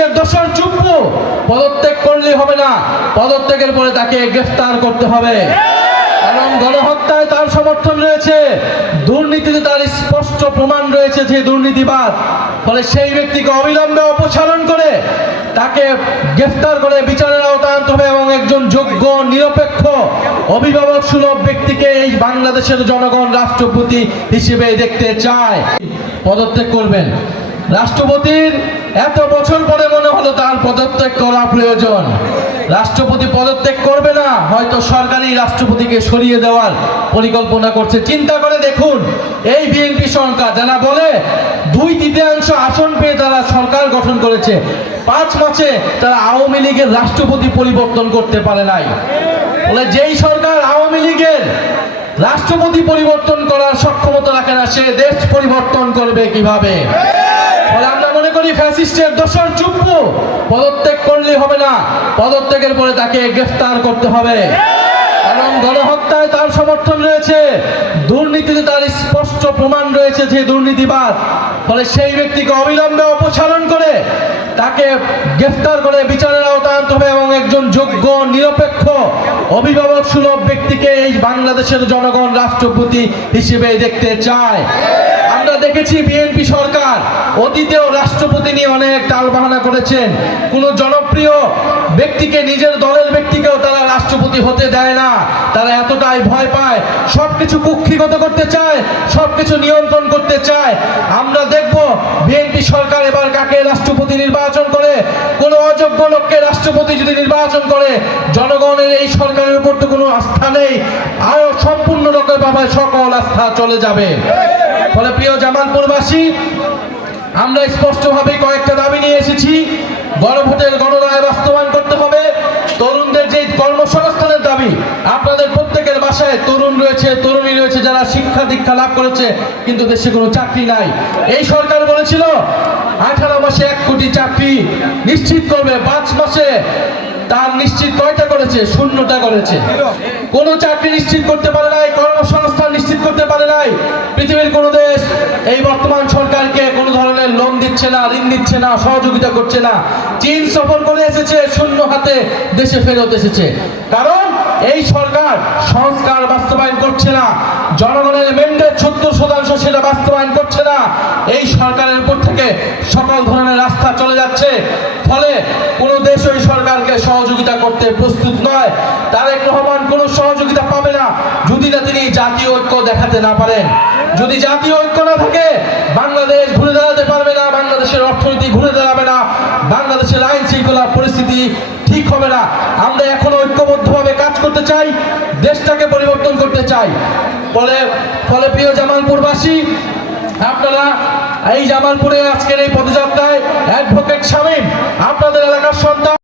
ফ্যাসিস্টের দোসর চুপ্পু পদত্যাগ করলে হবে না, পদত্যাগের পরে তাকে গ্রেফতার করতে হবে। কারণ গণহত্যায় তার সমর্থন রয়েছে, দুর্নীতিতে তার স্পষ্ট প্রমাণ রয়েছে যে দুর্নীতিবাদ। ফলে সেই ব্যক্তিকে অবিলম্বে অপসারণ করে তাকে গ্রেফতার করে বিচারের আওতায় আনতে হবে এবং একজন যোগ্য নিরপেক্ষ অভিভাবক সুলভ ব্যক্তিকে এই বাংলাদেশের জনগণ রাষ্ট্রপতি হিসেবে দেখতে চায়। পদত্যাগ করবেন। রাষ্ট্রপতির এত বছর পরে মনে হলো তার পদত্যাগ করা প্রয়োজন। রাষ্ট্রপতি পদত্যাগ করবে না, হয়তো সরকারি রাষ্ট্রপতিকে সরিয়ে দেওয়ার পরিকল্পনা করছে। চিন্তা করে দেখুন, এই বিএনপি সরকার যারা বলে 2/3 আসন পেয়ে তারা সরকার গঠন করেছে, 5 মাসে তারা আওয়ামী লীগের রাষ্ট্রপতি পরিবর্তন করতে পারে নাই। বলে যেই সরকার আওয়ামী লীগের রাষ্ট্রপতি পরিবর্তন করার সক্ষমতা রাখে না, সে দেশ পরিবর্তন করবে কিভাবে? ফলে আমরা মনে করি ফ্যাসিস্টের দোসর চুপ্পু পদত্যাগ করলে হবে না, পদত্যাগের পরে তাকে গ্রেফতার করতে হবে। কারণ গণহত্যায় তার সমর্থন রয়েছে, দুর্নীতিতে তার স্পষ্ট প্রমাণ রয়েছে যে দুর্নীতিবাদ। ফলে সেই ব্যক্তিকে অবিলম্বে অপসারণ করে তাকে গ্রেফতার করে বিচারের আওতায় আনতে হবে এবং একজন যোগ্য নিরপেক্ষ অভিভাবক সুলভ ব্যক্তিকে এই বাংলাদেশের জনগণ রাষ্ট্রপতি হিসেবে দেখতে চায়। আমরা দেখেছি বিএনপি সরকার অতীতেও রাষ্ট্রপতি নিয়ে অনেক টালবাহানা করেছেন। কোন জনপ্রিয় ব্যক্তিকে, নিজের দলের ব্যক্তিকেও তারা রাষ্ট্রপতি হতে দেয় না। তারা এতটাই ভয় পায়, সবকিছু কুক্ষিগত করতে চায়, সবকিছু নিয়ন্ত্রণ করতে চায়। আমরা দেখব বিএনপি সরকার এবার কাকে রাষ্ট্রপতি নির্বাচন করে। কোন অযোগ্য লোককে রাষ্ট্রপতি যদি নির্বাচন করে, জনগণের এই সরকারের উপর তো কোনো আস্থা নেই, আরো সম্পূর্ণ রকমভাবে সকল আস্থা চলে যাবে। ফলে প্রিয় জামালপুরবাসী, আমরা স্পষ্টভাবে কয়েকটা দাবি নিয়ে এসেছি। গণভোটের গণরায় বাস্তবায়ন করতে হবে। তরুণদের যে কর্মসংস্থানের দাবি, আপনাদের প্রত্যেকের বাসায় তরুণ রয়েছে, তরুণী রয়েছে যারা শিক্ষা দীক্ষা লাভ করেছে কিন্তু দেশে কোনো চাকরি নাই। এই সরকার বলেছিল 18 মাসে 1 কোটি চাকরি নিশ্চিত করবে, 5 মাসে তার নিশ্চিত কয়টা করেছে? 0টা করেছে। কোন চাকরি নিশ্চিত করতে পারে নাই, কর্মসংস্থান নিশ্চিত করতে পারে নাই। পৃথিবীর কোন দেশ এই বর্তমান সরকারকে কোন ধরনের লোন দিচ্ছে না, ঋণ দিচ্ছে না, সহযোগিতা করছে না। চীন সফর করে এসেছে, শূন্য হাতে দেশে ফেরত এসেছে। কারণ এই সরকার সংস্কার বাস্তবায়ন করছে না, জনগণের ম্যান্ডেট 70% সেটা বাস্তবায়ন করছে না। এই সরকারের উপর থেকে সকল ধরনের আস্থা চলে যাচ্ছে। ফলে কোন দেশ ওই সরকারকে সহযোগিতা করতে প্রস্তুত নয়। তারেক রহমান কোনো সহযোগিতা পাবে না যদি না তিনি জাতীয় ঐক্য দেখাতে না পারেন। যদি জাতীয় ঐক্য না থাকে, বাংলাদেশ ঘুরে দাঁড়াতে পারবে না, বাংলাদেশের অর্থনীতি ঘুরে দাঁড়াবে না, বাংলাদেশের আইন শৃঙ্খলা পরিস্থিতি ঠিক হবে না। আমরা এখন ঐক্যবদ্ধভাবে কাজ করতে চাই, দেশটাকে পরিবর্তন করতে চাই। ফলে প্রিয় জামালপুরবাসী, আপনারা এই জামালপুরে আজকের এই পদযাত্রায় অ্যাডভোকেট শামীম আপনাদের এলাকার সন্তান।